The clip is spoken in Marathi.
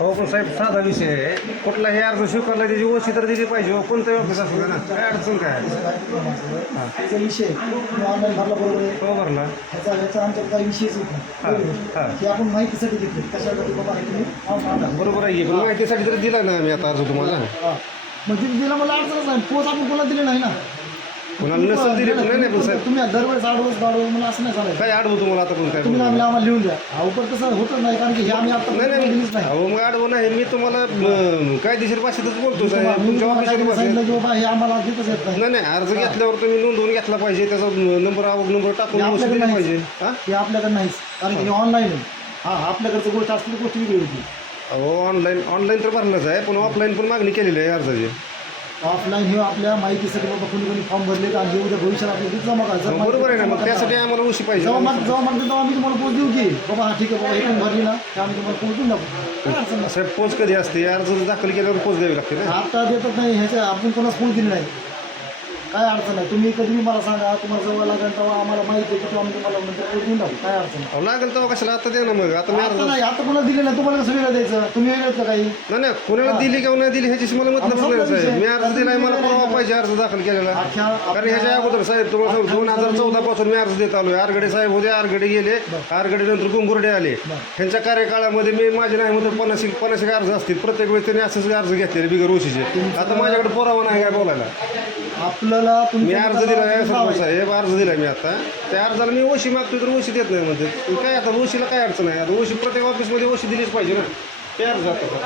हो पण साहेब साधा विषय आहे. कुठलाही अर्ज स्वीकारला त्याची ओशी तर दिली पाहिजे हो. कोणताही ऑफिस असू ना. काय अडचण काय आहे? त्याचा विषय ऑनलाईन भरला बरोबर आहे. हो भरला. ह्याचा ह्याचा आमच्यात काही विषयच हा, नाही. हा. आपण माहितीसाठी घेतले. कशासाठी बाबा हे तुम्ही फॉर्म भरला. बरोबर आहे. पण माहितीसाठी तर दिला ना आम्ही आता अर्ज तुम्हाला. हा. मग तिथे दिला मला अडचणच नाही. पोच आपण कोणाला दिले नाही ना? कोणाला नसेल दिली पण नाही नाही पण साहेब. तुम्ही दरवेळेस आडवस दाडवस मला असं नाही चालायचं काय अडवू तुम्हाला आता पण काय तुम्ही आम्ही आम्हाला लिहून द्या. अहो पण तसं होतच नाही कारण की हे आम्ही आता नाही दिलीच नाही नाही. अहो मग अडवू नाही मी तुम्हाला अं, कायदेशीर भाषेतच बोलतो साहेब. मी तुमच्या तुम्हाला काहीतरी भाषेत. सांगितलं की बाबा हे आम्हाला देतच येत नाही. नाही नाही अर्ज घेतल्यावर तुम्ही नोंदवून घेतला पाहिजे त्याचा नंबर आवक नंबर टाकून हे ओशी आपल्याकडे दिली नाहीच. पाहिजे. हा? हे आपल्याकडे नाहीच कारण की ऑनलाईन आहे. हा आपल्याकडचं गोष्ट असली गोष्ट वेगळी होती. अहो ऑनलाईन ऑनलाईन तर भरलंच आहे पण ऑफलाईन पण मागणी केलेली आहे अर्जाची. ऑफलाईन हे आपल्या माहितीसाठी बाबा कोणी कोणी फॉर्म भरले आणि हे उद्या भविष्यात आपल्याला जमा करायचं. मग बरोबर आहे ना. मग त्यासाठी आम्हाला ओशी पाहिजे. जेव्हा माग जेव्हा मागतो तेव्हा आम्ही तुम्हाला पोच देऊ की. बाबा हा ठीक आहे बाबा हे पण भरली ना ते आम्ही तुम्हाला पोच देऊन टाकू. साहेब पोच कधी असते? अर्ज दाखल केल्यावर पोच द्यावी लागते ना. आता देतात नाही ह्याच्या आपण कोणाच फोन केली नाही. काय अडचण नाही. तुम्ही कधी मला सांगा तुम्हाला जवळ लागेल तेव्हा आम्हाला माहिती आहे की आम्ही तुम्हाला नंतर पोच देऊन टाकू. काय अडचण नाही. अहो लागेल तेव्हा कशाला आता द्या ना मग? आता मी आता नाही आता कोणाला दिले नाही तुम्हाला कसं वेगळं द्यायचं? तुम्ही वेगळं का काही? नाही नाही कोणाला दिली किंवा नाही दिली ह्याच्याशी मला मतलब नाही साहेब. मी अर्ज दिलाय मला परवा पाहिजे अर्ज दाखल केलेला. कारण ह्याच्या अगोदर साहेब तुम्हाला सांगतो दोन हजार चौदा पासून मी अर्ज देत आलोय. आरगडे साहेब होते आरगडे गेले. आरगडे नंतर गुंगुर्डे आले. ह्यांच्या कार्यकाळामध्ये मी माझे नाही म्हणतो पन्नास पन्नास एक अर्ज असतील. प्रत्येक वेळेस त्यांनी असेच अर्ज घेतलेले बिगर ओशीचे आता माझ्याकडे पुरावा नाही काय बोलायला. आपल्याला मी तुमच्या अर्ज सरपंच साहेब अर्ज दिलाय मी आता. त्या अर्जाला मी ओशी मागतोय तर ओशी देत नाही म्हणते. काय आता ओशीला काय अडचण आहे? आता ओशी प्रत्येक ऑफिसमध्ये ओशी दिलीच पाहिजे ना. ते अर्ज आता.